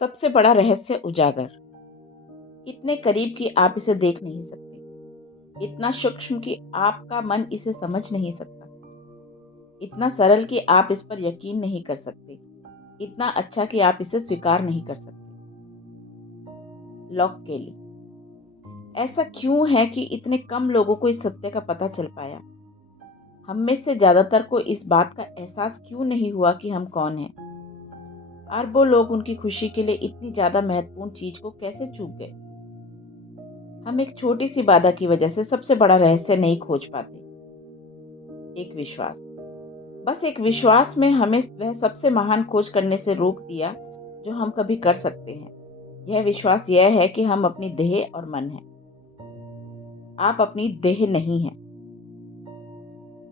सबसे बड़ा रहस्य उजागर। इतने करीब कि आप इसे देख नहीं सकते, इतना सूक्ष्म कि आपका मन इसे समझ नहीं सकता, इतना सरल कि आप इस पर यकीन नहीं कर सकते, इतना अच्छा कि आप इसे स्वीकार नहीं कर सकते। लॉक केली। ऐसा क्यों है कि इतने कम लोगों को इस सत्य का पता चल पाया? हम में से ज्यादातर को इस बात का एहसास क्यों नहीं हुआ कि हम कौन हैं? अरबों लोग उनकी खुशी के लिए इतनी ज्यादा महत्वपूर्ण चीज को कैसे चूक गए? हम एक छोटी सी बाधा की वजह से सबसे बड़ा रहस्य नहीं खोज पाते। एक विश्वास, बस एक विश्वास में हमें वह सबसे महान खोज करने से रोक दिया जो हम कभी कर सकते हैं। यह विश्वास यह है कि हम अपनी देह और मन हैं। आप अपनी देह नहीं हैं।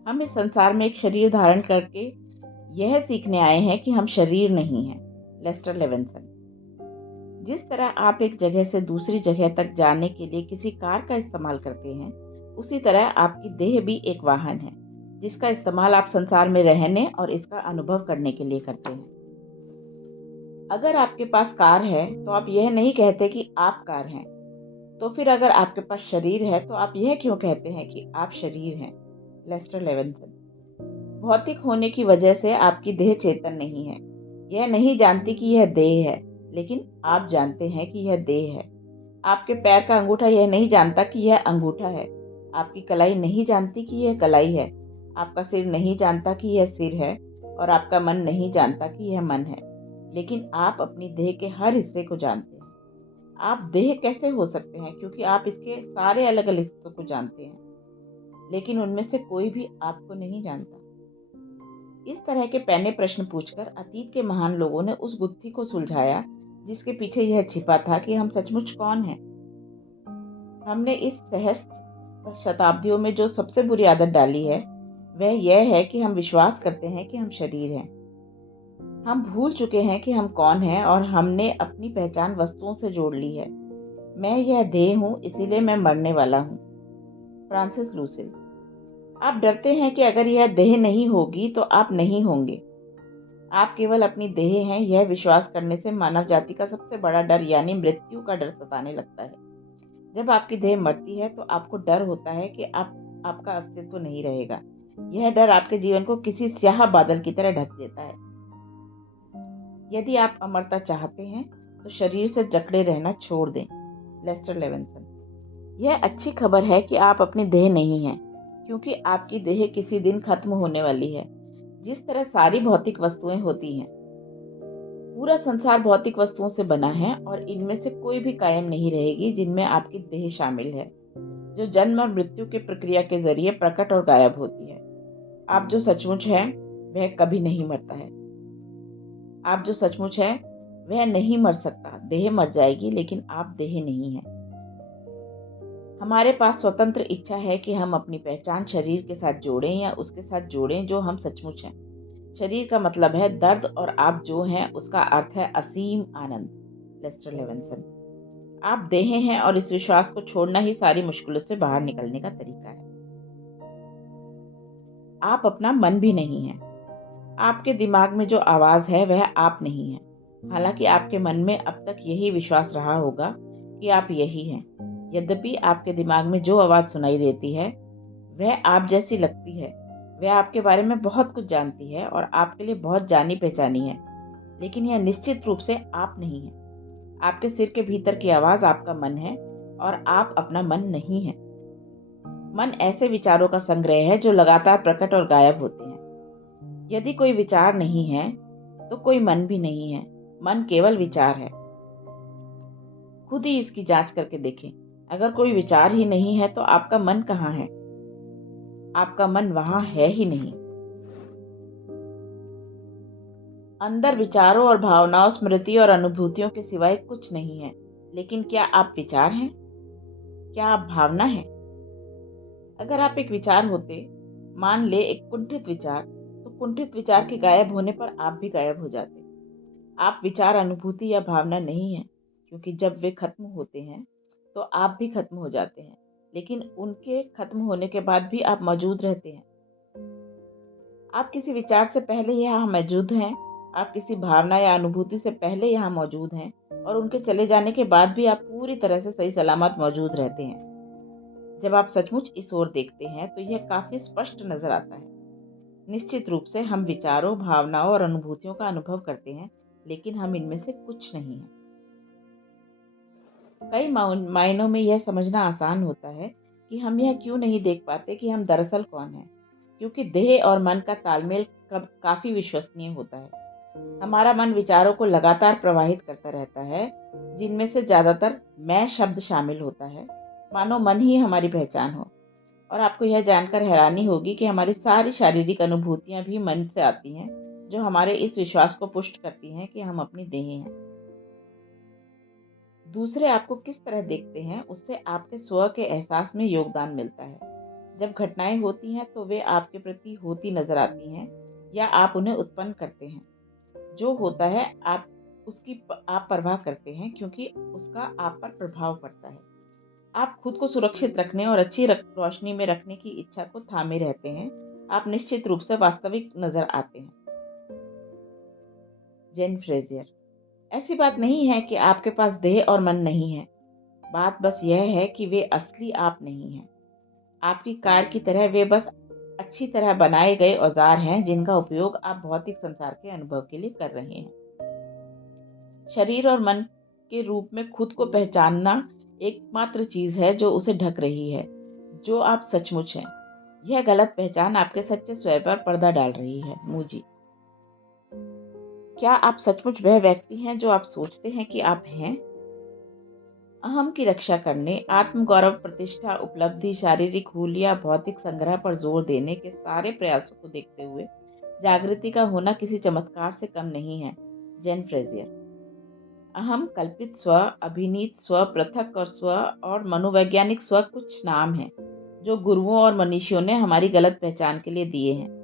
हम इस संसार में एक शरीर धारण करके यह सीखने आए हैं कि हम शरीर नहीं हैं। Lester Levenson. जिस तरह आप एक जगह से दूसरी जगह तक जाने के लिए किसी कार का इस्तेमाल करते हैं, उसी तरह आपकी देह भी एक वाहन है जिसका इस्तेमाल आप संसार में रहने और इसका अनुभव करने के लिए करते हैं। अगर आपके पास कार है तो आप यह नहीं कहते कि आप कार हैं। तो फिर अगर आपके पास शरीर है तो आप यह क्यों कहते हैं कि आप शरीर हैं? Lester Levenson. भौतिक होने की वजह से आपकी देह चेतन नहीं है। यह नहीं जानती कि यह देह है, लेकिन आप जानते हैं कि यह देह है। आपके पैर का अंगूठा यह नहीं जानता कि यह अंगूठा है। आपकी कलाई नहीं जानती कि यह कलाई है। आपका सिर नहीं जानता कि यह सिर है, और आपका मन नहीं जानता कि यह मन है। लेकिन आप अपनी देह के हर हिस्से को जानते हैं। आप देह कैसे हो सकते हैं? क्योंकि आप इसके सारे अलग अलग हिस्सों को जानते हैं, लेकिन उनमें से कोई भी आपको नहीं जानता। इस तरह के पैने प्रश्न पूछकर अतीत के महान लोगों ने उस गुत्थी को सुलझाया जिसके पीछे यह छिपा था कि हम सचमुच कौन हैं। हमने इस सहस्त्र शताब्दियों में जो सबसे बुरी आदत डाली है वह यह है कि हम विश्वास करते हैं कि हम शरीर हैं। हम भूल चुके हैं कि हम कौन हैं और हमने अपनी पहचान वस्तुओं से जोड़ ली है। मैं यह देह हूँ, इसीलिए मैं मरने वाला हूँ। Francis Lucille. आप डरते हैं कि अगर यह देह नहीं होगी तो आप नहीं होंगे। आप केवल अपनी देह हैं, यह विश्वास करने से मानव जाति का सबसे बड़ा डर यानी मृत्यु का डर सताने लगता है। जब आपकी देह मरती है तो आपको डर होता है कि आपका अस्तित्व नहीं रहेगा। यह डर आपके जीवन को किसी स्याह बादल की तरह ढक देता है। यदि आप अमरता चाहते हैं तो शरीर से जकड़े रहना छोड़ दें। Lester Levenson. यह अच्छी खबर है कि आप अपनी देह नहीं हैं, क्योंकि आपकी देह किसी दिन खत्म होने वाली है, जिस तरह सारी भौतिक वस्तुएं होती हैं। पूरा संसार भौतिक वस्तुओं से बना है और इनमें से कोई भी कायम नहीं रहेगी जिनमें आपकी देह शामिल है, जो जन्म और मृत्यु की प्रक्रिया के जरिए प्रकट और गायब होती है। आप जो सचमुच है वह कभी नहीं मरता है। आप जो सचमुच है वह नहीं मर सकता। देह मर जाएगी, लेकिन आप देह नहीं है। हमारे पास स्वतंत्र इच्छा है कि हम अपनी पहचान शरीर के साथ जोड़ें या उसके साथ जोड़ें जो हम सचमुच हैं। शरीर का मतलब है दर्द और आप जो हैं उसका अर्थ है असीम आनंद। Lester Levinson. आप देह हैं और इस विश्वास को छोड़ना ही सारी मुश्किलों से बाहर निकलने का तरीका है। आप अपना मन भी नहीं है। आपके दिमाग में जो आवाज है वह आप नहीं है। हालांकि आपके मन में अब तक यही विश्वास रहा होगा कि आप यही हैं। यद्यपि आपके दिमाग में जो आवाज सुनाई देती है वह आप जैसी लगती है। वह आपके बारे में बहुत कुछ जानती है और आपके लिए बहुत जानी पहचानी है, लेकिन यह निश्चित रूप से आप नहीं है। आपके सिर के भीतर की आवाज आपका मन है और आप अपना मन नहीं है। मन ऐसे विचारों का संग्रह है जो लगातार प्रकट और गायब होते हैं। यदि कोई विचार नहीं है तो कोई मन भी नहीं है। मन केवल विचार है। खुद ही इसकी जांच करके देखें। अगर कोई विचार ही नहीं है तो आपका मन कहाँ है? आपका मन वहां है ही नहीं। अंदर विचारों और भावनाओं, स्मृति और अनुभूतियों के सिवाय कुछ नहीं है। लेकिन क्या आप विचार हैं? क्या आप भावना हैं? अगर आप एक विचार होते, मान ले एक कुंठित विचार, तो कुंठित विचार के गायब होने पर आप भी गायब हो जाते। आप विचार, अनुभूति या भावना नहीं है, क्योंकि जब वे खत्म होते हैं तो आप भी खत्म हो जाते हैं, लेकिन उनके खत्म होने के बाद भी आप मौजूद रहते हैं। आप किसी विचार से पहले यहाँ मौजूद हैं आप किसी भावना या अनुभूति से पहले यहाँ मौजूद हैं और उनके चले जाने के बाद भी आप पूरी तरह से सही सलामत मौजूद रहते हैं। जब आप सचमुच इस ओर देखते हैं तो यह काफी स्पष्ट नजर आता है। निश्चित रूप से हम विचारों, भावनाओं और अनुभूतियों का अनुभव करते हैं, लेकिन हम इनमें से कुछ नहीं हैं। कई मायनों में यह समझना आसान होता है कि हम यह क्यों नहीं देख पाते कि हम दरअसल कौन हैं, क्योंकि देह और मन का तालमेल काफी विश्वसनीय होता है। हमारा मन विचारों को लगातार प्रवाहित करता रहता है, जिनमें से ज्यादातर मैं शब्द शामिल होता है, मानो मन ही हमारी पहचान हो। और आपको यह जानकर हैरानी होगी कि हमारी सारी शारीरिक अनुभूतियां भी मन से आती हैं, जो हमारे इस विश्वास को पुष्ट करती हैं कि हम अपनी देह हैं। दूसरे आपको किस तरह देखते हैं, उससे आपके स्व के एहसास में योगदान मिलता है। जब घटनाएं होती हैं तो वे आपके प्रति होती नजर आती हैं या आप उन्हें उत्पन्न करते हैं। जो होता है आप परवाह करते हैं, क्योंकि उसका आप पर प्रभाव पड़ता है। आप खुद को सुरक्षित रखने और अच्छी रोशनी में रखने की इच्छा को थामे रहते हैं। आप निश्चित रूप से वास्तविक नजर आते हैं। जेन फ्रेजियर। ऐसी बात नहीं है कि आपके पास देह और मन नहीं है। बात बस यह है कि वे असली आप नहीं हैं। आपकी कार की तरह वे बस अच्छी तरह बनाए गए औजार हैं, जिनका उपयोग आप भौतिक संसार के अनुभव के लिए कर रहे हैं। शरीर और मन के रूप में खुद को पहचानना एकमात्र चीज है जो उसे ढक रही है, जो आप सचमुच हैं। यह गलत पहचान आपके सच्चे स्वयं पर पर्दा डाल रही है। मूजी। क्या आप सचमुच वह व्यक्ति हैं जो आप सोचते हैं कि आप हैं? अहम की रक्षा करने, आत्मगौरव, प्रतिष्ठा, उपलब्धि, शारीरिक हुल या भौतिक संग्रह पर जोर देने के सारे प्रयासों को देखते हुए जागृति का होना किसी चमत्कार से कम नहीं है। जेन फ्रेजियर। अहम, कल्पित स्व, अभिनीत स्व, पृथक और स्व और मनोवैज्ञानिक स्व कुछ नाम हैं जो गुरुओं और मनीषियों ने हमारी गलत पहचान के लिए दिए हैं।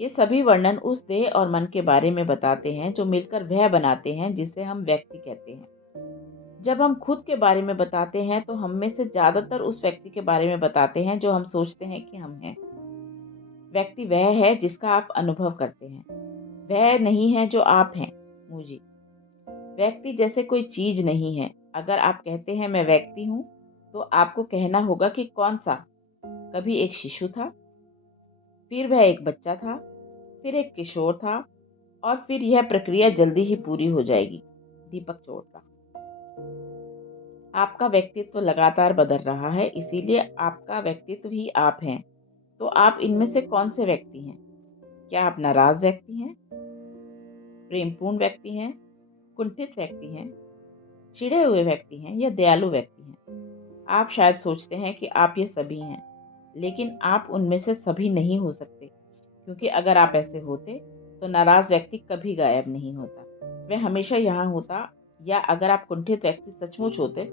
ये सभी वर्णन उस देह और मन के बारे में बताते हैं जो मिलकर वह बनाते हैं जिसे हम व्यक्ति कहते हैं। जब हम खुद के बारे में बताते हैं तो हम में से ज्यादातर उस व्यक्ति के बारे में बताते हैं जो हम सोचते हैं कि हम हैं। व्यक्ति वह है जिसका आप अनुभव करते हैं, वह नहीं है जो आप हैं। मुझे व्यक्ति जैसे कोई चीज नहीं है। अगर आप कहते हैं मैं व्यक्ति हूं, तो आपको कहना होगा कि कौन सा। कभी एक शिशु था, फिर वह एक बच्चा था, फिर एक किशोर था, और फिर यह प्रक्रिया जल्दी ही पूरी हो जाएगी। दीपक चोपड़ा। आपका व्यक्तित्व लगातार बदल रहा है, इसीलिए आपका व्यक्तित्व ही आप हैं। तो आप इनमें से कौन से व्यक्ति हैं? क्या आप नाराज व्यक्ति हैं, प्रेमपूर्ण व्यक्ति हैं, कुंठित व्यक्ति हैं, चिढ़े हुए व्यक्ति हैं या दयालु व्यक्ति हैं? आप शायद सोचते हैं कि आप ये सभी हैं, लेकिन आप उनमें से सभी नहीं हो सकते, क्योंकि अगर आप ऐसे होते तो नाराज व्यक्ति कभी गायब नहीं होता, वह हमेशा यहाँ होता। या अगर आप कुंठित व्यक्ति सचमुच होते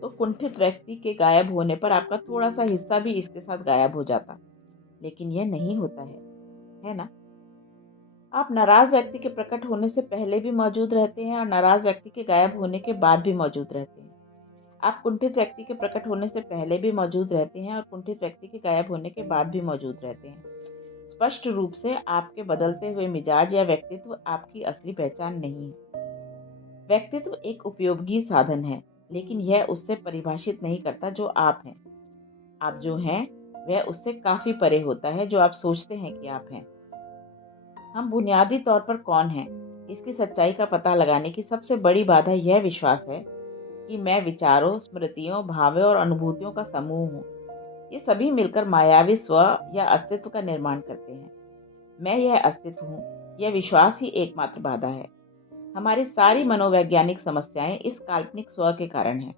तो कुंठित व्यक्ति के गायब होने पर आपका थोड़ा सा हिस्सा भी इसके साथ गायब हो जाता, लेकिन यह नहीं होता है ना? आप नाराज व्यक्ति के प्रकट होने से पहले भी मौजूद रहते हैं और नाराज व्यक्ति के गायब होने के बाद भी मौजूद रहते हैं। आप कुंठित व्यक्ति के प्रकट होने से पहले भी मौजूद रहते हैं और कुंठित व्यक्ति के गायब होने के बाद भी मौजूद रहते हैं। स्पष्ट रूप से आपके बदलते हुए मिजाज या व्यक्तित्व आपकी असली पहचान नहीं है। व्यक्तित्व एक उपयोगी साधन है, लेकिन यह उससे परिभाषित नहीं करता जो आप हैं। आप जो हैं वह उससे काफी परे होता है जो आप सोचते हैं कि आप हैं। हम बुनियादी तौर पर कौन हैं, इसकी सच्चाई का पता लगाने की सबसे बड़ी बाधा यह विश्वास है कि मैं विचारों, स्मृतियों, भावों और अनुभूतियों का समूह हूँ। ये सभी मिलकर मायावी स्व या अस्तित्व का निर्माण करते हैं। मैं यह अस्तित्व हूँ, यह विश्वास ही एकमात्र बाधा है। हमारी सारी मनोवैज्ञानिक समस्याएं इस काल्पनिक स्व के कारण हैं।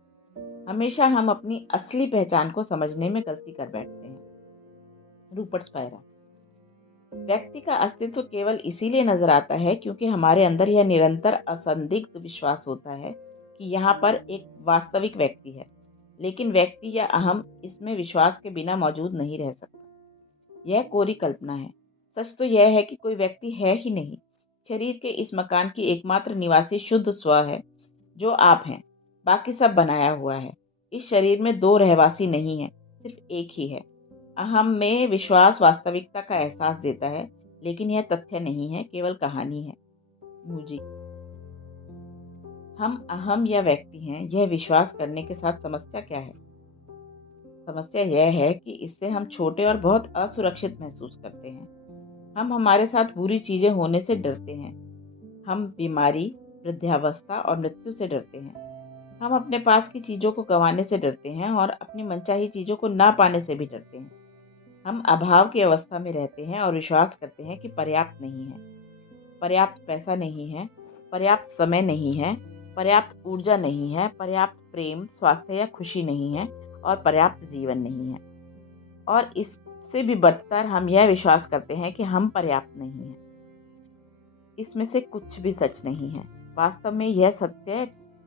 हमेशा हम अपनी असली पहचान को समझने में गलती कर बैठते हैं। Rupert Spyra. व्यक्ति का अस्तित्व केवल इसीलिए नजर आता है क्योंकि हमारे अंदर यह निरंतर असंदिग्ध विश्वास होता है कि यहाँ पर एक वास्तविक व्यक्ति है, लेकिन व्यक्ति या अहम इसमें विश्वास के बिना मौजूद नहीं रह सकता। यह कोरी कल्पना है। सच तो यह है कि कोई व्यक्ति है ही नहीं। शरीर के इस मकान की एकमात्र निवासी शुद्ध स्व है, जो आप हैं। बाकी सब बनाया हुआ है। इस शरीर में दो रहवासी नहीं है, सिर्फ एक ही है। अहम में विश्वास वास्तविकता का एहसास देता है, लेकिन यह तथ्य नहीं है, केवल कहानी है। मूजी। हम अहम या व्यक्ति हैं, यह विश्वास करने के साथ समस्या क्या है? समस्या यह है कि इससे हम छोटे और बहुत असुरक्षित महसूस करते हैं। हम हमारे साथ बुरी चीजें होने से डरते हैं। हम बीमारी, वृद्धावस्था और मृत्यु से डरते हैं। हम अपने पास की चीजों को गंवाने से डरते हैं और अपनी मनचाही चीजों को ना पाने से भी डरते हैं। हम अभाव की अवस्था में रहते हैं और विश्वास करते हैं कि पर्याप्त नहीं है, पर्याप्त पैसा नहीं है, पर्याप्त समय नहीं है, पर्याप्त ऊर्जा नहीं है, पर्याप्त प्रेम, स्वास्थ्य या खुशी नहीं है और पर्याप्त जीवन नहीं है। और इससे भी बदतर हम यह विश्वास करते हैं कि हम पर्याप्त नहीं हैं। इसमें से कुछ भी सच नहीं है। वास्तव में यह सत्य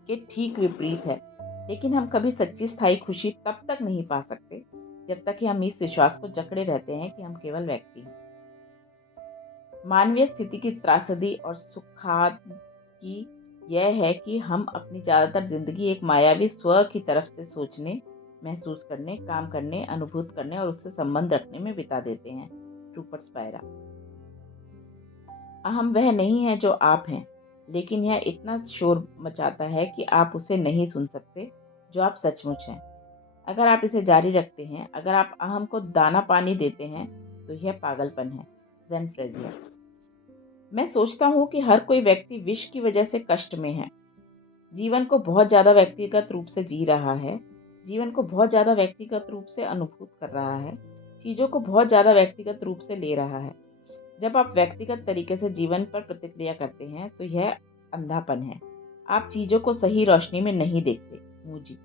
के ठीक विपरीत है। लेकिन हम कभी सच्ची स्थायी खुशी तब तक नहीं पा सकते जब तक कि हम इस विश्वास को जकड़े रहते हैं कि हम केवल व्यक्ति हैं। मानवीय स्थिति की त्रासदी और सुखाद की यह है कि हम अपनी ज्यादातर जिंदगी एक मायावी स्व की तरफ से सोचने, महसूस करने, काम करने, अनुभूत करने और उससे संबंध रखने में बिता देते हैं। Rupert Spyra. अहम वह नहीं है जो आप हैं, लेकिन यह इतना शोर मचाता है कि आप उसे नहीं सुन सकते जो आप सचमुच हैं। अगर आप इसे जारी रखते हैं, अगर आप अहम को दाना पानी देते हैं, तो यह पागलपन है। जेन फ्रेजियर। मैं सोचता हूँ कि हर कोई व्यक्ति विष की वजह से कष्ट में है। जीवन को बहुत ज्यादा व्यक्तिगत रूप से जी रहा है, जीवन को बहुत ज्यादा व्यक्तिगत रूप से अनुभूत कर रहा है, चीजों को बहुत ज्यादा व्यक्तिगत रूप से ले रहा है। जब आप व्यक्तिगत तरीके से जीवन पर प्रतिक्रिया करते हैं तो यह अंधापन है। आप चीजों को सही रोशनी में नहीं देखते। मूजी।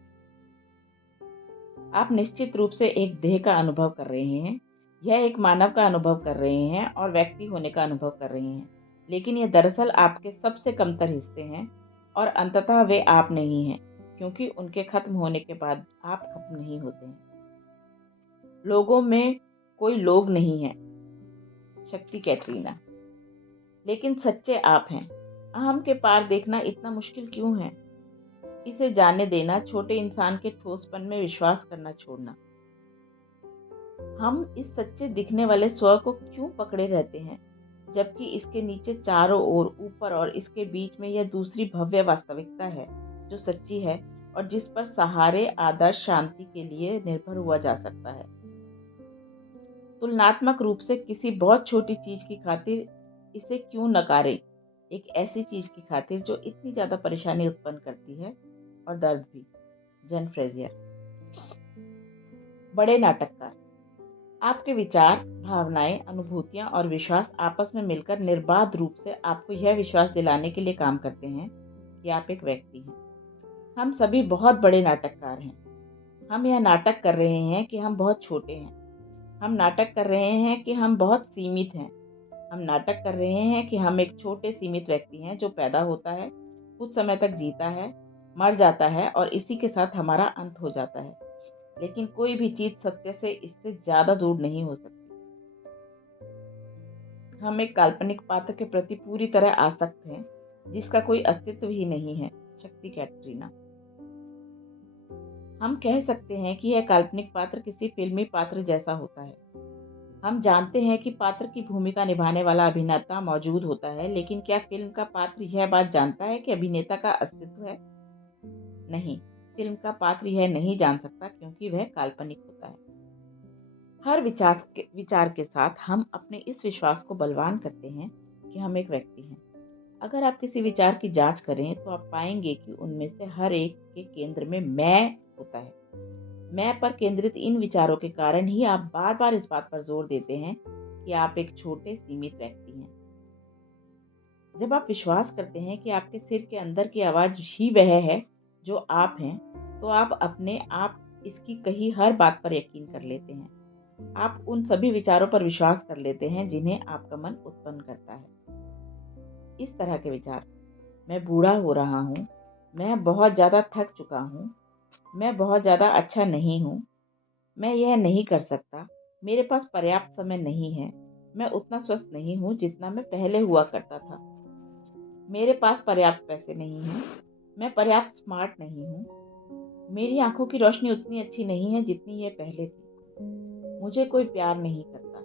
आप निश्चित रूप से एक देह का अनुभव कर रहे हैं, यह एक मानव का अनुभव कर रहे हैं और व्यक्ति होने का अनुभव कर रहे हैं, लेकिन ये दरअसल आपके सबसे कमतर हिस्से हैं और अंततः वे आप नहीं हैं, क्योंकि उनके खत्म होने के बाद आप खत्म नहीं होते हैं। लोगों में कोई लोग नहीं है। शक्ति कैटरीना। लेकिन सच्चे आप हैं। अहम के पार देखना इतना मुश्किल क्यों है? इसे जाने देना, छोटे इंसान के ठोसपन में विश्वास करना छोड़ना। हम इस सच्चे दिखने वाले स्व को क्यों पकड़े रहते हैं, जबकि इसके नीचे चारों ओर, ऊपर और इसके बीच में यह दूसरी भव्य वास्तविकता है जो सच्ची है और जिस पर सहारे, आदर्श, शांति के लिए निर्भर हुआ जा सकता है। तुलनात्मक रूप से किसी बहुत छोटी चीज की खातिर इसे क्यों नकारें, एक ऐसी चीज की खातिर जो इतनी ज्यादा परेशानी उत्पन्न करती है और दर्द भी। जेन फ्रेजियर। बड़े नाटककार। आपके विचार, भावनाएं, अनुभूतियां और विश्वास आपस में मिलकर निर्बाध रूप से आपको यह विश्वास दिलाने के लिए काम करते हैं कि आप एक व्यक्ति हैं। हम सभी बहुत बड़े नाटककार हैं। हम यह नाटक कर रहे हैं कि हम बहुत छोटे हैं। हम नाटक कर रहे हैं कि हम बहुत सीमित हैं। हम नाटक कर रहे हैं कि हम एक छोटे सीमित व्यक्ति हैं जो पैदा होता है, कुछ समय तक जीता है, मर जाता है और इसी के साथ हमारा अंत हो जाता है। लेकिन कोई भी चीज सत्य से इससे ज्यादा दूर नहीं हो सकती। हम एक काल्पनिक पात्र के प्रति पूरी तरह आसक्त हैं, जिसका कोई अस्तित्व ही नहीं है। शक्ति कैटरीना। हम कह सकते हैं कि यह काल्पनिक पात्र किसी फिल्मी पात्र जैसा होता है। हम जानते हैं कि पात्र की भूमिका निभाने वाला अभिनेता मौजूद होता है, लेकिन क्या फिल्म का पात्र यह बात जानता है कि अभिनेता का अस्तित्व है? नहीं, फिल्म का पात्र यह नहीं जान सकता क्योंकि वह काल्पनिक होता है। हर विचार के साथ हम अपने इस विश्वास को बलवान करते हैं कि हम एक व्यक्ति हैं। अगर आप किसी विचार की जांच करें तो आप पाएंगे कि उनमें से हर एक के केंद्र में मैं होता है। मैं पर केंद्रित इन विचारों के कारण ही आप बार बार इस बात पर जोर देते हैं कि आप एक छोटे सीमित व्यक्ति हैं। जब आप विश्वास करते हैं कि आपके सिर के अंदर की आवाज ही वह है जो आप हैं, तो आप अपने आप इसकी कही हर बात पर यकीन कर लेते हैं। आप उन सभी विचारों पर विश्वास कर लेते हैं जिन्हें आपका मन उत्पन्न करता है। इस तरह के विचार, मैं बूढ़ा हो रहा हूँ, मैं बहुत ज्यादा थक चुका हूँ, मैं बहुत ज्यादा अच्छा नहीं हूँ, मैं यह नहीं कर सकता, मेरे पास पर्याप्त समय नहीं है, मैं उतना स्वस्थ नहीं हूँ जितना मैं पहले हुआ करता था, मेरे पास पर्याप्त पैसे नहीं हैं, मैं पर्याप्त स्मार्ट नहीं हूँ, मेरी आंखों की रोशनी उतनी अच्छी नहीं है जितनी यह पहले थी, मुझे कोई प्यार नहीं करता,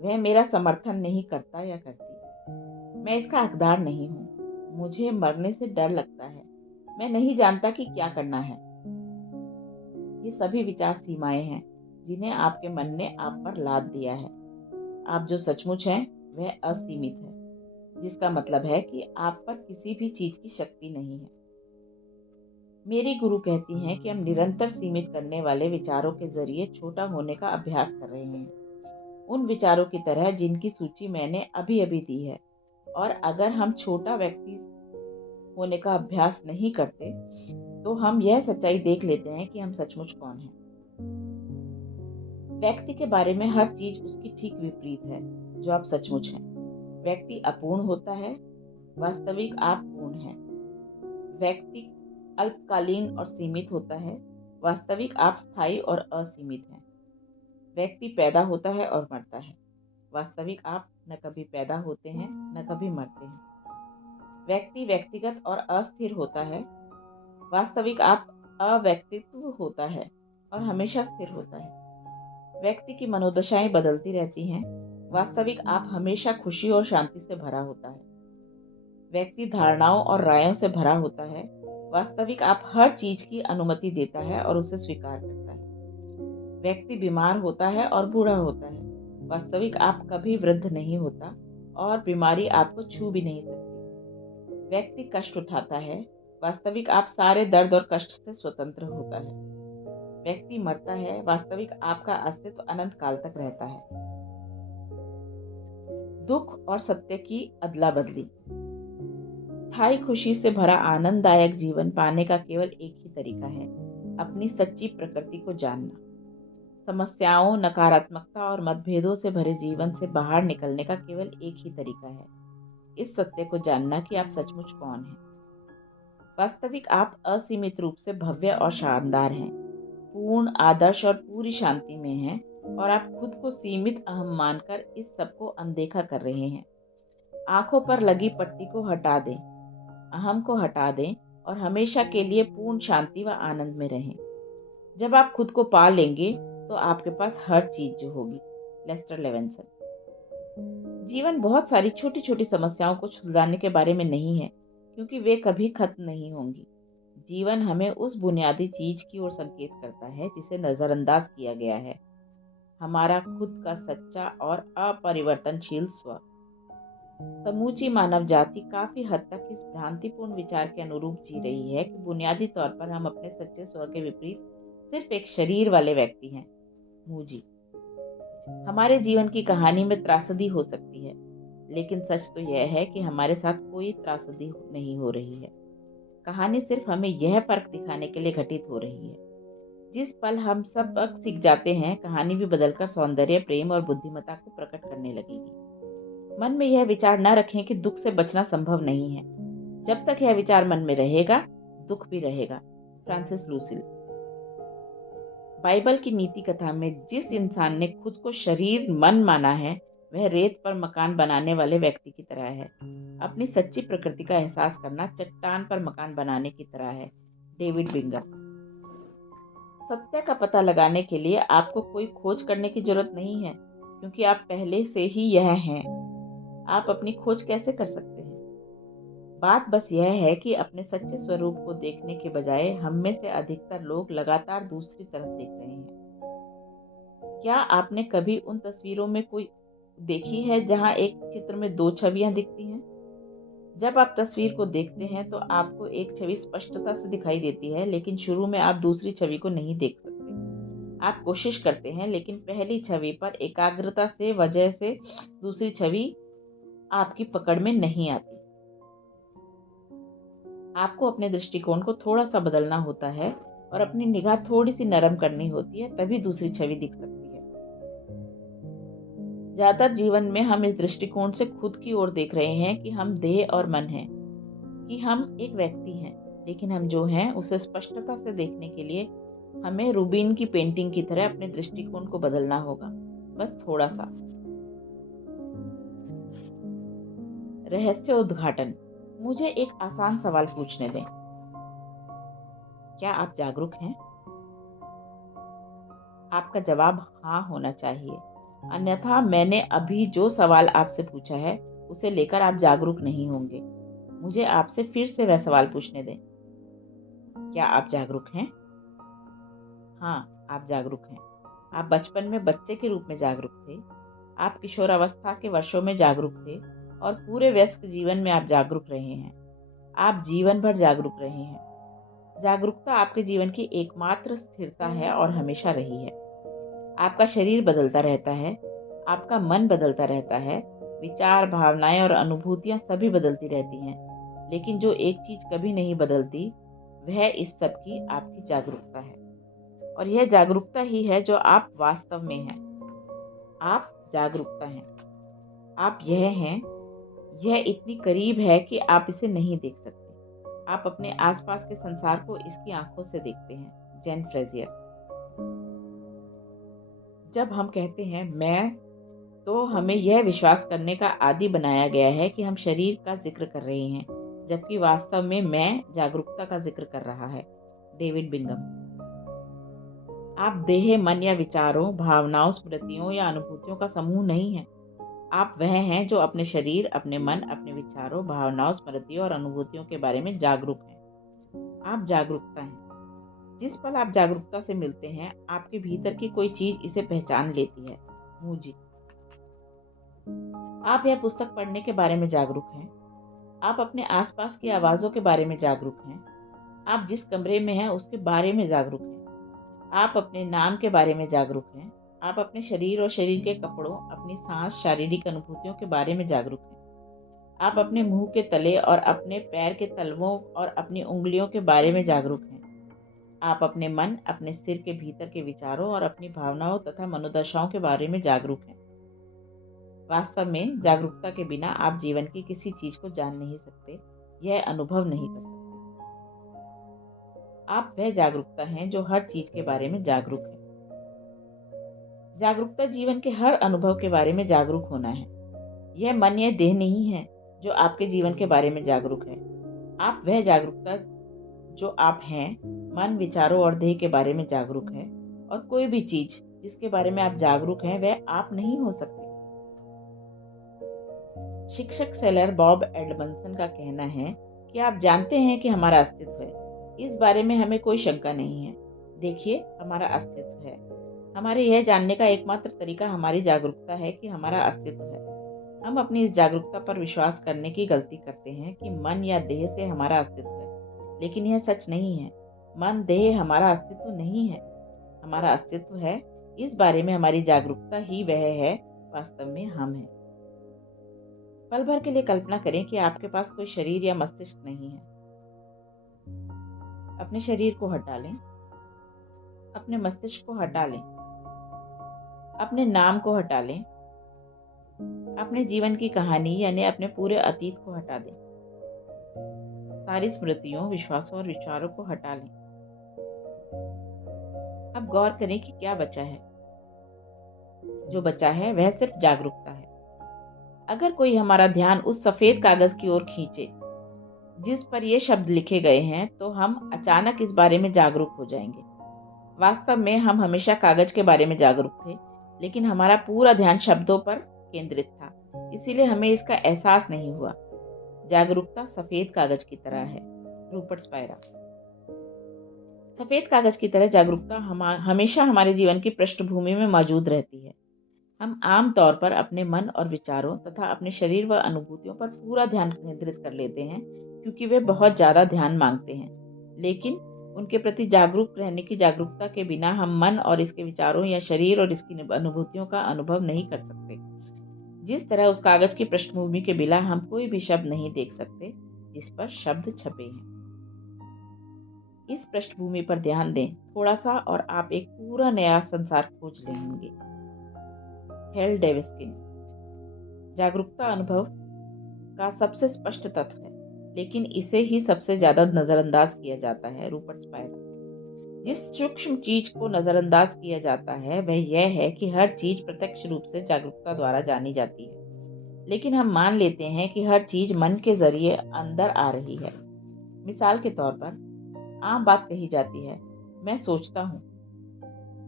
वह मेरा समर्थन नहीं करता या करती, मैं इसका हकदार नहीं हूँ, मुझे मरने से डर लगता है, मैं नहीं जानता कि क्या करना है। ये सभी विचार सीमाएं हैं जिन्हें आपके मन ने आप पर लाद दिया है। आप जो सचमुच हैं वह असीमित है, जिसका मतलब है कि आप पर किसी भी चीज की शक्ति नहीं है। मेरी गुरु कहती हैं कि हम निरंतर सीमित करने वाले विचारों के जरिए छोटा होने का अभ्यास कर रहे हैं, उन विचारों की तरह जिनकी सूची मैंने अभी अभी दी है। और अगर हम छोटा व्यक्ति होने का अभ्यास नहीं करते तो हम यह सच्चाई देख लेते हैं कि हम सचमुच कौन हैं। व्यक्ति के बारे में हर चीज उसकी ठीक विपरीत है जो आप सचमुच हैं। व्यक्ति अपूर्ण होता है, वास्तविक आप पूर्ण हैं। व्यक्ति अल्पकालीन और सीमित होता है, वास्तविक आप स्थायी और असीमित हैं। व्यक्ति पैदा होता है और मरता है, वास्तविक आप न कभी पैदा होते हैं न कभी मरते हैं। व्यक्ति व्यक्तिगत और अस्थिर होता है, वास्तविक आप अव्यक्तित्व होता है और हमेशा स्थिर होता है। व्यक्ति की मनोदशाएं बदलती रहती हैं, वास्तविक आप हमेशा खुशी और शांति से भरा होता है। व्यक्ति धारणाओं और रायों से भरा होता है, वास्तविक आप हर चीज की अनुमति देता है और उसे स्वीकार करता है। व्यक्ति बीमार होता है और बूढ़ा होता है, वास्तविक आप कभी वृद्ध नहीं होता और बीमारी आपको छू भी नहीं सकती। व्यक्ति कष्ट उठाता है, वास्तविक आप सारे दर्द और कष्ट से स्वतंत्र होता है। व्यक्ति मरता है, वास्तविक आपका अस्तित्व अनंत काल तक रहता है। दुख और सत्य की अदला बदली। स्थायी खुशी से भरा आनंददायक जीवन पाने का केवल एक ही तरीका है, अपनी सच्ची प्रकृति को जानना। समस्याओं, नकारात्मकता और मतभेदों से भरे जीवन से बाहर निकलने का केवल एक ही तरीका है, इस सत्य को जानना कि आप सचमुच कौन हैं। वास्तविक आप असीमित रूप से भव्य और शानदार हैं, पूर्ण, आदर्श और पूरी शांति में हैं और आप खुद को सीमित अहम मानकर इस सब को अनदेखा कर रहे हैं। आंखों पर लगी पट्टी को हटा दें, अहम को हटा दें और हमेशा के लिए पूर्ण शांति व आनंद में रहें। जब आप खुद को पा लेंगे तो आपके पास हर चीज जो होगी। Lester Levenson. जीवन बहुत सारी छोटी छोटी समस्याओं को सुलझाने के बारे में नहीं है, क्योंकि वे कभी खत्म नहीं होंगी। जीवन हमें उस बुनियादी चीज की ओर संकेत करता है जिसे नजरअंदाज किया गया है, हमारा खुद का सच्चा और अपरिवर्तनशील स्व। समूची मानव जाति काफी हद तक इस भ्रांतिपूर्ण विचार के अनुरूप जी रही है कि बुनियादी तौर पर हम अपने सच्चे स्व के विपरीत सिर्फ एक शरीर वाले व्यक्ति हैं। मूजी। हमारे जीवन की कहानी में त्रासदी हो सकती है, लेकिन सच तो यह है कि हमारे साथ कोई त्रासदी नहीं हो रही है। कहानी सिर्फ हमें यह फर्क दिखाने के लिए घटित हो रही है। जिस पल हम सबक सीख जाते हैं, कहानी भी बदलकर सौंदर्य, प्रेम और बुद्धिमत्ता को प्रकट करने लगेगी। मन में यह विचार न रखें कि दुख से बचना संभव नहीं है। जब तक यह विचार मन में रहेगा, दुख भी रहेगा। Francis Lucille. बाइबल की नीति कथा में जिस इंसान ने खुद को शरीर मन माना है, वह रेत पर मकान बनाने वाले व्यक्ति की तरह है। अपनी सच्ची प्रकृति का एहसास करना चट्टान पर मकान बनाने की तरह है। डेविड बिंगर। सत्य का पता लगाने के लिए आपको कोई खोज करने की जरूरत नहीं है, क्योंकि आप पहले से ही यह हैं। आप अपनी खोज कैसे कर सकते हैं? बात बस यह है कि अपने सच्चे स्वरूप को देखने के बजाय हम में से अधिकतर लोग लगातार दूसरी तरफ देख रहे हैं। क्या आपने कभी उन तस्वीरों में कोई देखी है जहां एक चित्र में दो छवियां दिखती हैं? जब आप तस्वीर को देखते हैं तो आपको एक छवि स्पष्टता से दिखाई देती है, लेकिन शुरू में आप दूसरी छवि को नहीं देख सकते। आप कोशिश करते हैं, लेकिन पहली छवि पर एकाग्रता से वजह से दूसरी छवि आपकी पकड़ में नहीं आती। आपको अपने दृष्टिकोण को थोड़ा सा बदलना होता है और अपनी निगाह थोड़ी सी नरम करनी होती है, तभी दूसरी छवि दिख सकती है। ज्यादातर जीवन में हम इस दृष्टिकोण से खुद की ओर देख रहे हैं कि हम देह और मन हैं, कि हम एक व्यक्ति हैं, लेकिन हम जो हैं उसे स्पष्टता से देखने के लिए हमें रूबिन की पेंटिंग की तरह अपने दृष्टिकोण को बदलना होगा, बस थोड़ा सा। रहस्य उद्घाटन। मुझे एक आसान सवाल पूछने दें। क्या आप जागरूक हैं? आपका जवाब हाँ होना चाहिए, अन्यथा मैंने अभी जो सवाल आपसे पूछा है उसे लेकर आप जागरूक नहीं होंगे। मुझे आपसे फिर से वह सवाल पूछने दें। क्या आप जागरूक हैं? हाँ, आप जागरूक हैं। आप बचपन में बच्चे के रूप में जागरूक थे। आप किशोरावस्था के वर्षों में जागरूक थे और पूरे व्यस्क जीवन में आप जागरूक रहे हैं। आप जीवन भर जागरूक रहे हैं। जागरूकता आपके जीवन की एकमात्र स्थिरता है और हमेशा रही है। आपका शरीर बदलता रहता है, आपका मन बदलता रहता है, विचार, भावनाएं और अनुभूतियां सभी बदलती रहती हैं, लेकिन जो एक चीज कभी नहीं बदलती वह इस सब की आपकी जागरूकता है। और यह जागरूकता ही है जो आप वास्तव में हैं। आप जागरूकता हैं। आप यह हैं। यह इतनी करीब है कि आप इसे नहीं देख सकते। आप अपने आसपास के संसार को इसकी आंखों से देखते हैं। जेन फ्रेजियर। जब हम कहते हैं मैं, तो हमें यह विश्वास करने का आदी बनाया गया है कि हम शरीर का जिक्र कर रहे हैं, जबकि वास्तव में मैं जागरूकता का जिक्र कर रहा है। David Bingham. आप देह, मन या विचारों, भावनाओं, स्मृतियों या अनुभूतियों का समूह नहीं हैं। आप वह हैं जो अपने शरीर, अपने मन, अपने विचारों, भावनाओं, स्मृतियों और अनुभूतियों के बारे में जागरूक हैं। आप जागरूकता हैं। जिस पल आप जागरूकता से मिलते हैं, आपके भीतर की कोई चीज इसे पहचान लेती है। मूजी। आप यह पुस्तक पढ़ने के बारे में जागरूक हैं। आप अपने आसपास की आवाजों के बारे में जागरूक हैं। आप जिस कमरे में हैं उसके बारे में जागरूक हैं। आप अपने नाम के बारे में जागरूक हैं। आप अपने शरीर और शरीर के कपड़ों, अपनी सांस, शारीरिक अनुभूतियों के बारे में जागरूक हैं। आप अपने मुंह के तले और अपने पैर के तलवों और अपनी उंगलियों के बारे में जागरूक हैं। आप अपने मन, अपने सिर के भीतर के विचारों और अपनी भावनाओं तथा मनोदशाओं के बारे में जागरूक हैं। वास्तव में जागरूकता के बिना आप जीवन की किसी चीज को जान नहीं सकते, यह अनुभव नहीं कर सकते। आप वह जागरूकता हैं जो हर चीज के बारे में जागरूक है। जागरूकता जीवन के हर अनुभव के बारे में जागरूक होना है। यह मन या देह नहीं है जो आपके जीवन के बारे में जागरूक है। आप वह जागरूकता जो आप हैं, मन, विचारों और देह के बारे में जागरूक है, और कोई भी चीज जिसके बारे में आप जागरूक हैं वह आप नहीं हो सकते। शिक्षक सेलर बॉब एडमंसन का कहना है कि आप जानते हैं कि हमारा अस्तित्व है। इस बारे में हमें कोई शंका नहीं है। देखिए, हमारा अस्तित्व है। हमारे यह जानने का एकमात्र तरीका हमारी जागरूकता है कि हमारा अस्तित्व है। हम अपनी इस जागरूकता पर विश्वास करने की गलती करते हैं कि मन या देह से हमारा अस्तित्व है, लेकिन यह सच नहीं है। मन, देह हमारा अस्तित्व नहीं है। हमारा अस्तित्व है, इस बारे में हमारी जागरूकता ही वह है, वास्तव में हम हैं। पल भर के लिए कल्पना करें कि आपके पास कोई शरीर या मस्तिष्क नहीं है। अपने शरीर को हटा लें, अपने मस्तिष्क को हटा लें, अपने नाम को हटा लें, अपने जीवन की कहानी यानी अपने पूरे अतीत को हटा दें, सारी स्मृतियों, विश्वासों और विचारों को हटा लें। अब गौर करें कि क्या बचा है। जो बचा है वह सिर्फ जागरूकता है। अगर कोई हमारा ध्यान उस सफेद कागज की ओर खींचे जिस पर ये शब्द लिखे गए हैं, तो हम अचानक इस बारे में जागरूक हो जाएंगे। वास्तव में हम हमेशा कागज के बारे में जागरूक थे, लेकिन हमारा पूरा ध्यान शब्दों पर केंद्रित था, इसीलिए हमें इसका एहसास नहीं हुआ। जागरूकता सफेद कागज की तरह है। Rupert Spyra. सफेद कागज की तरह जागरूकता हमेशा हमारे जीवन की पृष्ठभूमि में मौजूद रहती है। हम आम तौर पर अपने मन और विचारों तथा अपने शरीर व अनुभूतियों पर पूरा ध्यान केंद्रित कर लेते हैं, क्योंकि वे बहुत ज्यादा ध्यान मांगते हैं। लेकिन उनके प्रति जागरूक रहने की जागरूकता के बिना हम मन और इसके विचारों या शरीर और इसकी अनुभूतियों का अनुभव नहीं कर सकते। जिस तरह उस कागज की पृष्ठभूमि के बिना हम कोई भी शब्द नहीं देख सकते जिस पर शब्द छपे हैं। इस पृष्ठभूमि पर ध्यान दें थोड़ा सा और आप एक पूरा नया संसार खोज लेंगे। हेल डेविस्किन। जागरूकता अनुभव का सबसे स्पष्ट तत्व है, लेकिन इसे ही सबसे ज्यादा नजरअंदाज किया जाता है। Rupert Spyra. जिस सूक्ष्म चीज को नजरअंदाज किया जाता है वह यह है कि हर चीज प्रत्यक्ष रूप से जागरूकता द्वारा जानी जाती है, लेकिन हम मान लेते हैं कि हर चीज मन के जरिए अंदर आ रही है। मिसाल के तौर पर आम बात कही जाती है, मैं सोचता हूँ,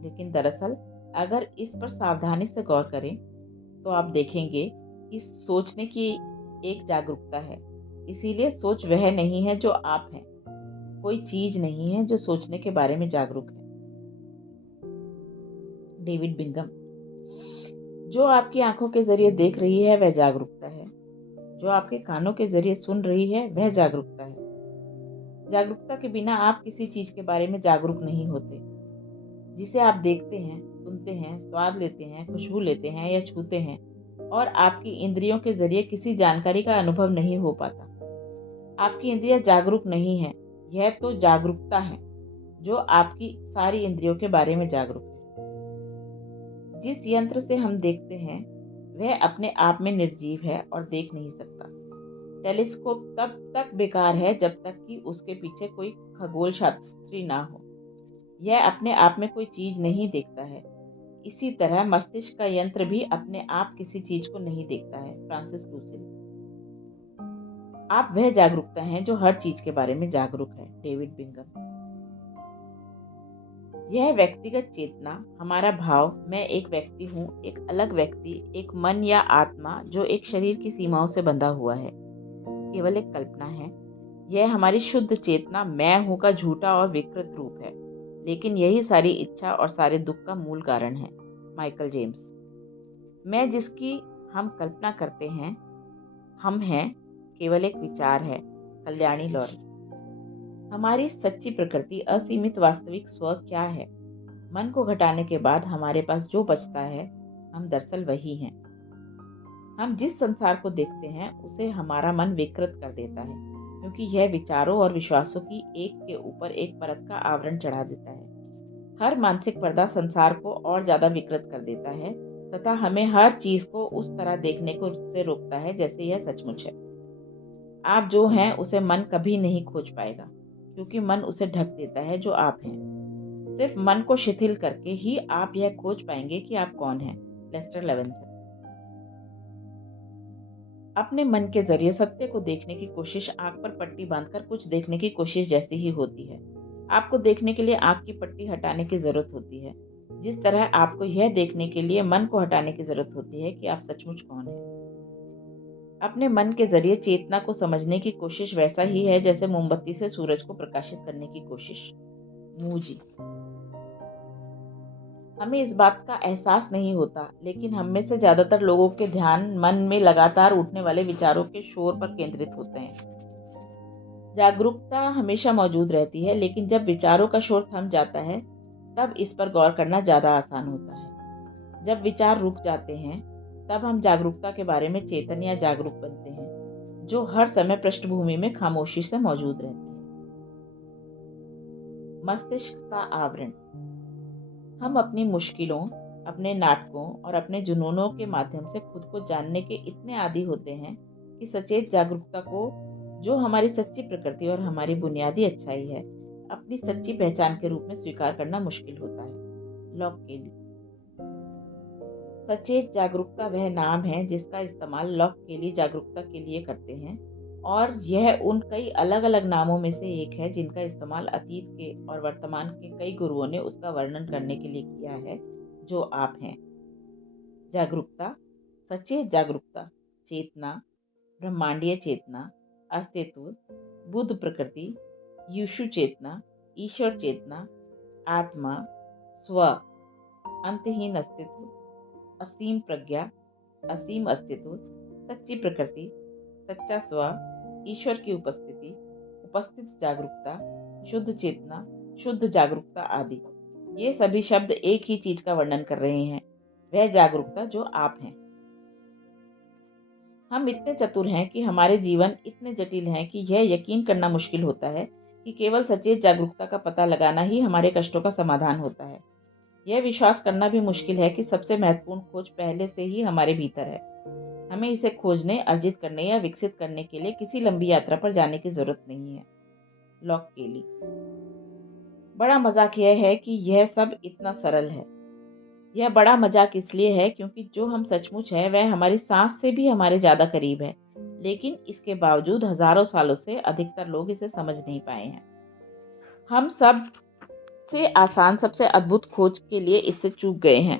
लेकिन दरअसल अगर इस पर सावधानी से गौर करें तो आप देखेंगे कि सोचने की एक जागरूकता है, इसीलिए सोच वह नहीं है जो आप हैं, कोई चीज नहीं है जो सोचने के बारे में जागरूक है। David Bingham. जो आपकी आंखों के जरिए देख रही है वह जागरूकता है, जो आपके कानों के जरिए सुन रही है वह जागरूकता है। जागरूकता के बिना आप किसी चीज के बारे में जागरूक नहीं होते। जिसे आप देखते हैं, सुनते हैं, स्वाद लेते हैं, खुशबू लेते हैं या छूते हैं, और आपकी इंद्रियों के जरिए किसी जानकारी का अनुभव नहीं हो पाता। आपकी इंद्रियां जागरूक नहीं है, यह तो जागरूकता है जो आपकी सारी इंद्रियों के बारे में जागरूक है। जिस यंत्र से हम देखते हैं वह अपने आप में निर्जीव है और देख नहीं सकता। टेलीस्कोप तब तक बेकार है जब तक कि उसके पीछे कोई खगोल शास्त्री ना हो। यह अपने आप में कोई चीज नहीं देखता है। इसी तरह मस्तिष्क का यंत्र भी अपने आप किसी चीज को नहीं देखता है। फ्रांसिस टूसिल। आप वह जागरूकता हैं जो हर चीज के बारे में जागरूक है। David Bingham. यह व्यक्तिगत चेतना, हमारा भाव, मैं एक व्यक्ति हूँ, एक अलग व्यक्ति, एक मन या आत्मा जो एक शरीर की सीमाओं से बंधा हुआ है, केवल एक कल्पना है। यह हमारी शुद्ध चेतना मैं हूँ का झूठा और विकृत रूप है, लेकिन यही सारी इच्छा और सारे दुख का मूल कारण है। Michael James. मैं जिसकी हम कल्पना करते हैं, हम हैं, केवल एक विचार है। कल्याणी लॉरेंस। हमारी सच्ची प्रकृति, असीमित वास्तविक स्व क्या है? मन को घटाने के बाद हमारे पास जो बचता है, हम दरअसल वही हैं। हम जिस संसार को देखते हैं उसे हमारा मन विकृत कर देता है, क्योंकि यह विचारों और विश्वासों की एक के ऊपर एक परत का आवरण चढ़ा देता है। हर मानसिक पर्दा संसार को और ज्यादा विकृत कर देता है तथा हमें हर चीज को उस तरह देखने को से रोकता है जैसे यह सचमुच है। आप जो हैं उसे मन कभी नहीं खोज पाएगा, क्योंकि मन उसे ढक देता है जो आप हैं। सिर्फ मन को शिथिल करके ही आप यह खोज पाएंगे कि आप कौन हैं। Lester Levenson. अपने मन के जरिए सत्य को देखने की कोशिश आंख पर पट्टी बांधकर कुछ देखने की कोशिश जैसी ही होती है। आपको देखने के लिए आंख की पट्टी हटाने की जरूरत होती है, जिस तरह आपको यह देखने के लिए मन को हटाने की जरूरत होती है कि आप सचमुच कौन हैं। अपने मन के जरिए चेतना को समझने की कोशिश वैसा ही है जैसे मोमबत्ती से सूरज को प्रकाशित करने की कोशिश। मूजी। हमें इस बात का एहसास नहीं होता, लेकिन हम में से ज्यादातर लोगों के ध्यान मन में लगातार उठने वाले विचारों के शोर पर केंद्रित होते हैं। जागरूकता हमेशा मौजूद रहती है, लेकिन जब विचारों का शोर थम जाता है तब इस पर गौर करना ज्यादा आसान होता है। जब विचार रुक जाते हैं तब हम जागरूकता के बारे में चेतन या जागरूक बनते हैं, जो हर समय पृष्ठभूमि में खामोशी से मौजूद रहती है। मस्तिष्क का आवरण। हम अपनी मुश्किलों, अपने नाटकों और अपने जुनूनों के माध्यम से खुद को जानने के इतने आदी होते हैं कि सचेत जागरूकता को, जो हमारी सच्ची प्रकृति और हमारी बुनियादी अच्छाई है, अपनी सच्ची पहचान के रूप में स्वीकार करना मुश्किल होता है। लॉक केली। सचेत जागरूकता वह नाम है जिसका इस्तेमाल लॉक केली जागरूकता के लिए करते हैं, और यह उन कई अलग अलग नामों में से एक है जिनका इस्तेमाल अतीत के और वर्तमान के कई गुरुओं ने उसका वर्णन करने के लिए किया है, जो आप हैं। जागरूकता, सचेत जागरूकता, चेतना, ब्रह्मांडीय चेतना, अस्तित्व, बुद्ध प्रकृति, यीशु चेतना, ईश्वर चेतना, आत्मा, स्व, अंतहीन अस्तित्व, असीम प्रज्ञा, असीम अस्तित्व, सच्ची प्रकृति, सच्चा स्व, ईश्वर की उपस्थिति, उपस्थित जागरूकता, शुद्ध चेतना, शुद्ध जागरूकता आदि। ये सभी शब्द एक ही चीज का वर्णन कर रहे हैं, वह जागरूकता जो आप हैं। हम इतने चतुर हैं कि हमारे जीवन इतने जटिल हैं कि यह यकीन करना मुश्किल होता है कि केवल सचेत जागरूकता का पता लगाना ही हमारे कष्टों का समाधान होता है। यह विश्वास करना भी मुश्किल है कि सबसे महत्वपूर्ण खोज पहले से ही हमारे भीतर है। हमें इसे खोजने, अर्जित करने या विकसित करने के लिए किसी लंबी यात्रा पर जाने की जरूरत नहीं है। लॉक केली। बड़ा मजाक यह है कि यह सब इतना सरल है। यह बड़ा मजाक इसलिए है क्योंकि जो हम सचमुच है वह हमारी सांस से भी हमारे ज्यादा करीब है, लेकिन इसके बावजूद हजारों सालों से अधिकतर लोग इसे समझ नहीं पाए हैं। हम सबसे आसान, सबसे अद्भुत खोज के लिए इससे चूक गए हैं,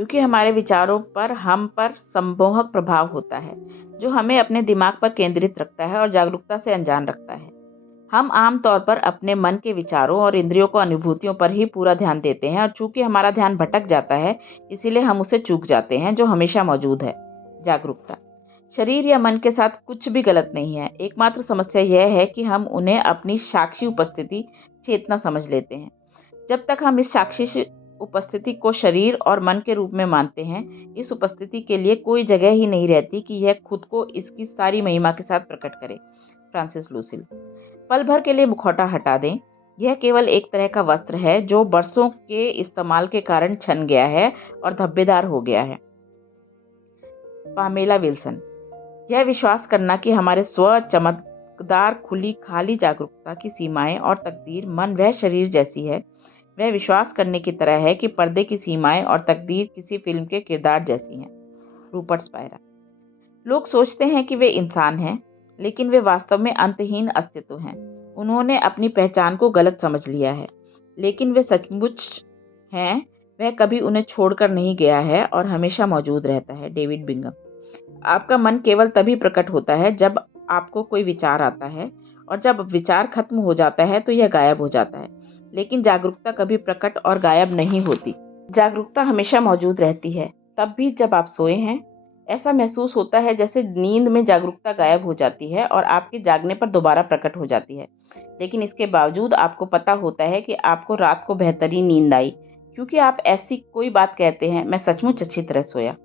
क्योंकि हमारे विचारों पर हम पर सम्मोहक प्रभाव होता है, जो हमें अपने दिमाग पर केंद्रित रखता है और जागरूकता से अनजान रखता है। हम आम तौर पर अपने मन के विचारों और इंद्रियों को अनुभूतियों पर ही पूरा ध्यान देते हैं, और चूंकि हमारा ध्यान भटक जाता है, इसीलिए हम उसे चूक जाते हैं जो हमेशा मौजूद है, जागरूकता। शरीर या मन के साथ कुछ भी गलत नहीं है। एकमात्र समस्या यह है कि हम उन्हें अपनी साक्षी उपस्थिति, चेतना समझ लेते हैं। जब तक हम इस साक्षी उपस्थिति को शरीर और मन के रूप में मानते हैं, इस उपस्थिति के लिए कोई जगह ही नहीं रहती कि यह खुद को इसकी सारी महिमा के साथ प्रकट करे। Francis Lucille. पल भर के लिए मुखौटा हटा दें। यह केवल एक तरह का वस्त्र है जो बरसों के इस्तेमाल के कारण छन गया है और धब्बेदार हो गया है। Pamela Wilson. यह विश्वास करना कि हमारे स्व, चमकदार, खुली, खाली जागरूकता की सीमाएं और तकदीर मन व शरीर जैसी है, वह विश्वास करने की तरह है कि पर्दे की सीमाएं और तकदीर किसी फिल्म के किरदार जैसी हैं। Rupert Spyra. लोग सोचते हैं कि वे इंसान हैं, लेकिन वे वास्तव में अंतहीन अस्तित्व हैं। उन्होंने अपनी पहचान को गलत समझ लिया है, लेकिन वे सचमुच हैं। वह कभी उन्हें छोड़कर नहीं गया है और हमेशा मौजूद रहता है। David Bingham. आपका मन केवल तभी प्रकट होता है जब आपको कोई विचार आता है, और जब विचार खत्म हो जाता है तो यह गायब हो जाता है। लेकिन जागरूकता कभी प्रकट और गायब नहीं होती। जागरूकता हमेशा मौजूद रहती है, तब भी जब आप सोए हैं। ऐसा महसूस होता है जैसे नींद में जागरूकता गायब हो जाती है और आपके जागने पर दोबारा प्रकट हो जाती है। लेकिन इसके बावजूद आपको पता होता है कि आपको रात को बेहतरीन नींद आई, क्योंकि आप ऐसी कोई बात कहते हैं, मैं सचमुच अच्छी तरह सोया,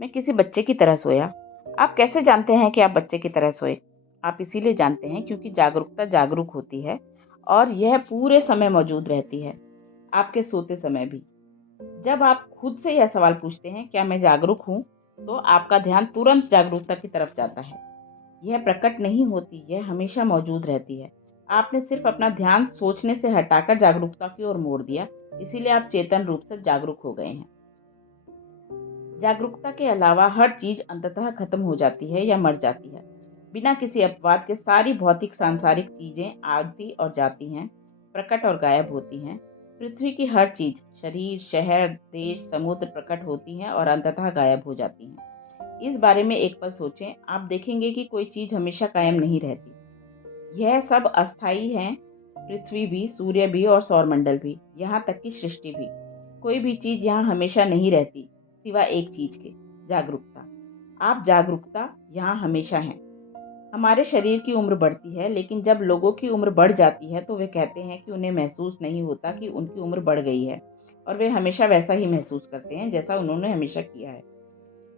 मैं किसी बच्चे की तरह सोया। आप कैसे जानते हैं कि आप बच्चे की तरह सोए? आप इसीलिए जानते हैं क्योंकि जागरूकता जागरूक होती है, और यह पूरे समय मौजूद रहती है, आपके सोते समय भी। जब आप खुद से यह सवाल पूछते हैं, क्या मैं जागरूक हूँ, तो आपका ध्यान तुरंत जागरूकता की तरफ जाता है। यह प्रकट नहीं होती, यह हमेशा मौजूद रहती है। आपने सिर्फ अपना ध्यान सोचने से हटाकर जागरूकता की ओर मोड़ दिया, इसीलिए आप चेतन रूप से जागरूक हो गए हैं। जागरूकता के अलावा हर चीज अंततः खत्म हो जाती है या मर जाती है। बिना किसी अपवाद के सारी भौतिक सांसारिक चीजें आती और जाती हैं, प्रकट और गायब होती हैं। पृथ्वी की हर चीज, शरीर, शहर, देश, समुद्र प्रकट होती हैं और अंततः गायब हो जाती हैं। इस बारे में एक पल सोचें, आप देखेंगे कि कोई चीज हमेशा कायम नहीं रहती। यह सब अस्थायी है, पृथ्वी भी, सूर्य भी और सौरमंडल भी, यहाँ तक कि सृष्टि भी। कोई भी चीज यहाँ हमेशा नहीं रहती, सिवाय एक चीज के, जागरूकता। आप जागरूकता यहाँ हमेशा हैं। हमारे शरीर की उम्र बढ़ती है, लेकिन जब लोगों की उम्र बढ़ जाती है तो वे कहते हैं कि उन्हें महसूस नहीं होता कि उनकी उम्र बढ़ गई है, और वे हमेशा वैसा ही महसूस करते हैं जैसा उन्होंने हमेशा किया है।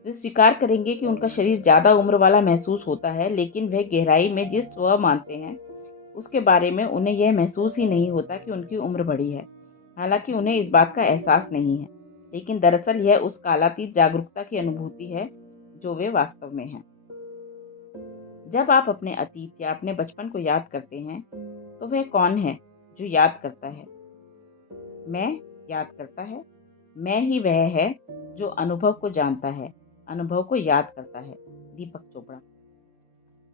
वे स्वीकार करेंगे कि उनका शरीर ज्यादा उम्र वाला महसूस होता है, लेकिन वे गहराई में जिस स्व मानते हैं उसके बारे में उन्हें यह महसूस ही नहीं होता कि उनकी उम्र बढ़ी है। हालांकि उन्हें इस बात का एहसास नहीं है, लेकिन दरअसल यह उस कालातीत जागरूकता की अनुभूति है जो वे वास्तव में हैं। जब आप अपने अतीत या अपने बचपन को याद करते हैं, तो वह कौन है जो याद करता है? मैं याद करता है। मैं ही वह है जो अनुभव को जानता है, अनुभव को याद करता है। दीपक चोपड़ा।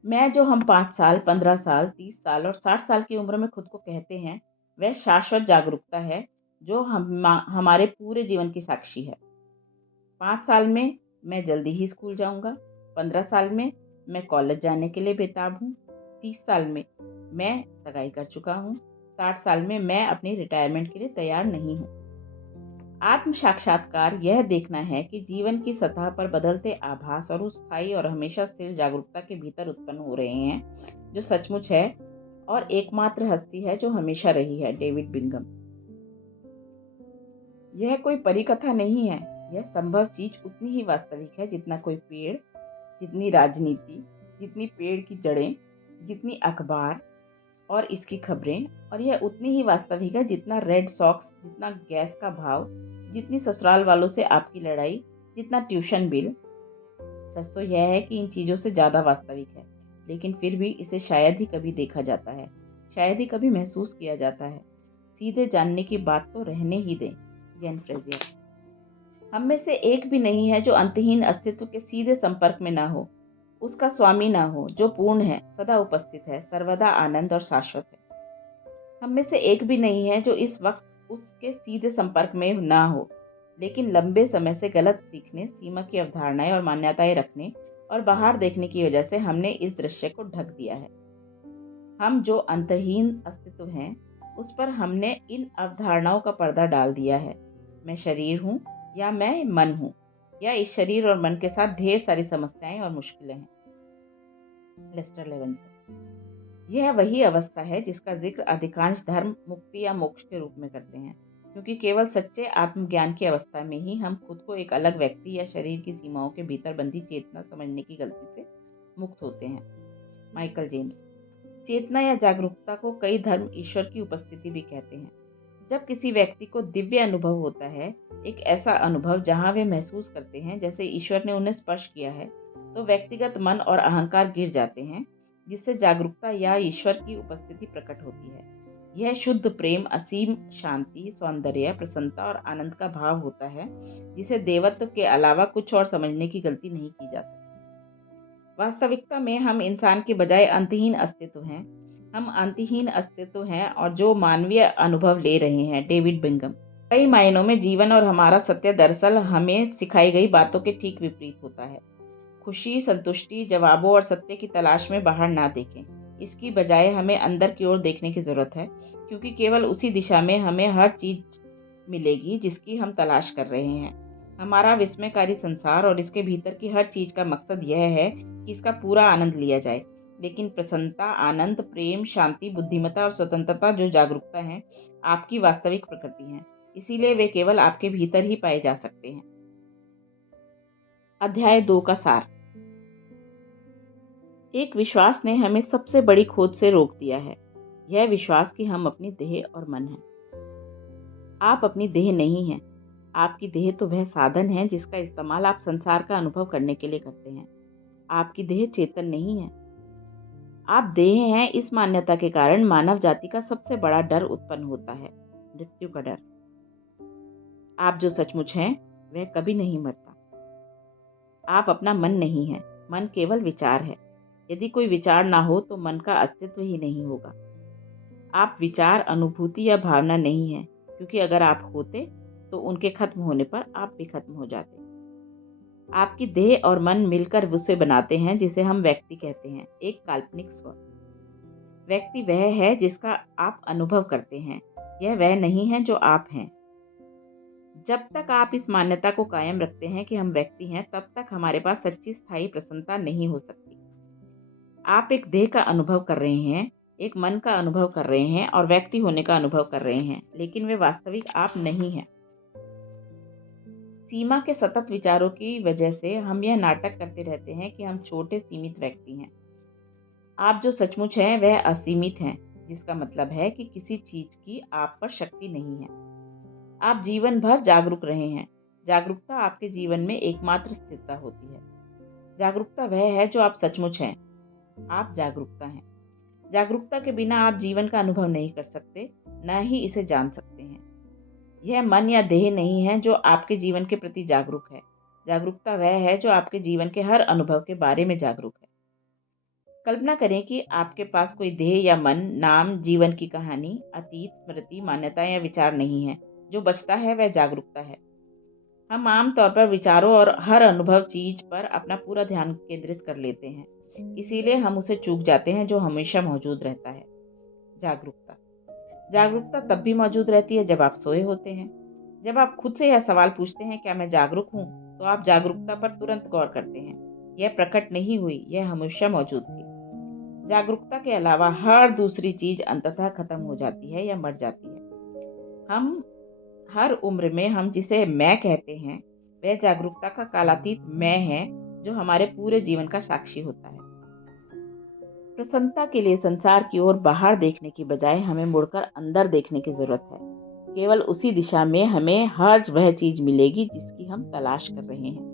मैं जो हम 5 साल, 15 साल, 30 साल और 60 साल की उम्र में खुद को कहते हैं, वह शाश्वत जागरूकता है जो हमारे पूरे जीवन की साक्षी है। 5 साल में मैं जल्दी ही स्कूल जाऊंगा। 15 साल में मैं कॉलेज जाने के लिए बेताब हूँ। 30 साल में मैं सगाई कर चुका हूँ। 60 साल में मैं अपनी रिटायरमेंट के लिए तैयार नहीं हूँ। आत्म साक्षात्कार यह देखना है कि जीवन की सतह पर बदलते आभास और उस स्थायी और हमेशा स्थिर जागरूकता के भीतर उत्पन्न हो रहे हैं जो सचमुच है और एकमात्र हस्ती है जो हमेशा रही है। David Bingham. यह कोई परिकथा नहीं है, यह संभव चीज उतनी ही वास्तविक है जितना कोई पेड़, जितनी राजनीति, जितनी पेड़ की जड़ें, जितनी अखबार और इसकी खबरें, और यह उतनी ही वास्तविक है जितना रेड सॉक्स, जितना गैस का भाव, जितनी ससुराल वालों से आपकी लड़ाई, जितना ट्यूशन बिल। सच तो यह है कि इन चीज़ों से ज़्यादा वास्तविक है, लेकिन फिर भी इसे शायद ही कभी देखा जाता है, शायद ही कभी महसूस किया जाता है। सीधे जानने की बात तो रहने ही दें। जैन फ्रेजियर। हम में से एक भी नहीं है जो अंतहीन अस्तित्व के सीधे संपर्क में ना हो, उसका स्वामी ना हो, जो पूर्ण है, सदा उपस्थित है, सर्वदा आनंद और शाश्वत है। हम में से एक भी नहीं है जो इस वक्त उसके सीधे संपर्क में ना हो, लेकिन लंबे समय से गलत सीखने, सीमा की अवधारणाएं और मान्यताएं रखने और बाहर देखने की वजह से हमने इस दृश्य को ढक दिया है। हम जो अंतहीन अस्तित्व हैं, उस पर हमने इन अवधारणाओं का पर्दा डाल दिया है। मैं शरीर हूँ या मैं मन हूँ, या इस शरीर और मन के साथ ढेर सारी समस्याएं और मुश्किलें हैं। Lester Levenson. यह वही अवस्था है जिसका जिक्र अधिकांश धर्म मुक्ति या मोक्ष के रूप में करते हैं, क्योंकि केवल सच्चे आत्मज्ञान की अवस्था में ही हम खुद को एक अलग व्यक्ति या शरीर की सीमाओं के भीतर बंधी चेतना समझने की गलती से मुक्त होते हैं। Michael James. चेतना या जागरूकता को कई धर्म ईश्वर की उपस्थिति भी कहते हैं। जब किसी व्यक्ति को दिव्य अनुभव होता है, एक ऐसा अनुभव जहां वे महसूस करते हैं जैसे ईश्वर ने उन्हें स्पर्श किया है, तो व्यक्तिगत मन और अहंकार गिर जाते हैं, जिससे जागरूकता या ईश्वर की उपस्थिति प्रकट होती है। यह शुद्ध प्रेम, असीम शांति, सौंदर्य, प्रसन्नता और आनंद का भाव होता है, जिसे देवत्व के अलावा कुछ और समझने की गलती नहीं की जा सकती। वास्तविकता में हम इंसान के बजाय अंतहीन अस्तित्व हैं। हम अंतहीन अस्तित्व हैं और जो मानवीय अनुभव ले रहे हैं। David Bingham. कई मायनों में जीवन और हमारा सत्य दरअसल हमें सिखाई गई बातों के ठीक विपरीत होता है। खुशी, संतुष्टि, जवाबों और सत्य की तलाश में बाहर ना देखें। इसकी बजाय हमें अंदर की ओर देखने की जरूरत है, क्योंकि केवल उसी दिशा में हमें हर चीज मिलेगी जिसकी हम तलाश कर रहे हैं। हमारा विस्मयकारी संसार और इसके भीतर की हर चीज का मकसद यह है कि इसका पूरा आनंद लिया जाए। लेकिन प्रसन्नता, आनंद, प्रेम, शांति, बुद्धिमत्ता और स्वतंत्रता जो जागरूकता है, आपकी वास्तविक प्रकृति है। इसीलिए वे केवल आपके भीतर ही पाए जा सकते हैं। अध्याय 2 का सार। एक विश्वास ने हमें सबसे बड़ी खोज से रोक दिया है। यह विश्वास कि हम अपनी देह और मन हैं। आप अपनी देह नहीं हैं। आपकी देह तो वह साधन है जिसका इस्तेमाल आप संसार का अनुभव करने के लिए करते हैं। आपकी देह चेतन नहीं है। आप देह हैं। इस मान्यता के कारण मानव जाति का सबसे बड़ा डर उत्पन्न होता है, मृत्यु का डर। आप जो सचमुच हैं वह कभी नहीं मरता। आप अपना मन नहीं है। मन केवल विचार है। यदि कोई विचार ना हो तो मन का अस्तित्व ही नहीं होगा। आप विचार, अनुभूति या भावना नहीं है, क्योंकि अगर आप होते तो उनके खत्म होने पर आप भी खत्म हो जाते। आपकी देह और मन मिलकर उसे बनाते हैं जिसे हम व्यक्ति कहते हैं, एक काल्पनिक स्व। व्यक्ति वह है जिसका आप अनुभव करते हैं, यह वह नहीं है जो आप हैं। जब तक आप इस मान्यता को कायम रखते हैं कि हम व्यक्ति हैं, तब तक हमारे पास सच्ची स्थायी प्रसन्नता नहीं हो सकती। आप एक देह का अनुभव कर रहे हैं, एक मन का अनुभव कर रहे हैं और व्यक्ति होने का अनुभव कर रहे हैं, लेकिन वे वास्तविक आप नहीं हैं। सीमा के सतत विचारों की वजह से हम यह नाटक करते रहते हैं कि हम छोटे सीमित व्यक्ति हैं। आप जो सचमुच हैं वह असीमित हैं, जिसका मतलब है कि किसी चीज की आप पर शक्ति नहीं है। आप जीवन भर जागरूक रहे हैं। जागरूकता आपके जीवन में एकमात्र स्थिरता होती है। जागरूकता वह है जो आप सचमुच हैं। आप जागरूकता हैं। जागरूकता के बिना आप जीवन का अनुभव नहीं कर सकते, न ही इसे जान सकते हैं। यह मन या देह नहीं है जो आपके जीवन के प्रति जागरूक है। जागरूकता वह है जो आपके जीवन के हर अनुभव के बारे में जागरूक है। कल्पना करें कि आपके पास कोई देह या मन, नाम, जीवन की कहानी, अतीत, स्मृति, मान्यता या विचार नहीं है। जो बचता है वह जागरूकता है। हम आम तौर पर विचारों और हर अनुभव चीज पर अपना पूरा ध्यान केंद्रित कर लेते हैं, इसीलिए हम उसे चूक जाते हैं जो हमेशा मौजूद रहता है। जागरूकता। जागरूकता तब भी मौजूद रहती है जब आप सोए होते हैं। जब आप खुद से यह सवाल पूछते हैं, क्या मैं जागरूक हूँ, तो आप जागरूकता पर तुरंत गौर करते हैं। यह प्रकट नहीं हुई, यह हमेशा मौजूद थी। जागरूकता के अलावा हर दूसरी चीज अंततः खत्म हो जाती है या मर जाती है। हम हर उम्र में हम जिसे मैं कहते हैं, वह जागरूकता का कालातीत मैं है जो हमारे पूरे जीवन का साक्षी होता है। प्रसन्नता के लिए संसार की ओर बाहर देखने की बजाय हमें मुड़कर अंदर देखने की जरूरत है। केवल उसी दिशा में हमें हर वह चीज मिलेगी जिसकी हम तलाश कर रहे हैं।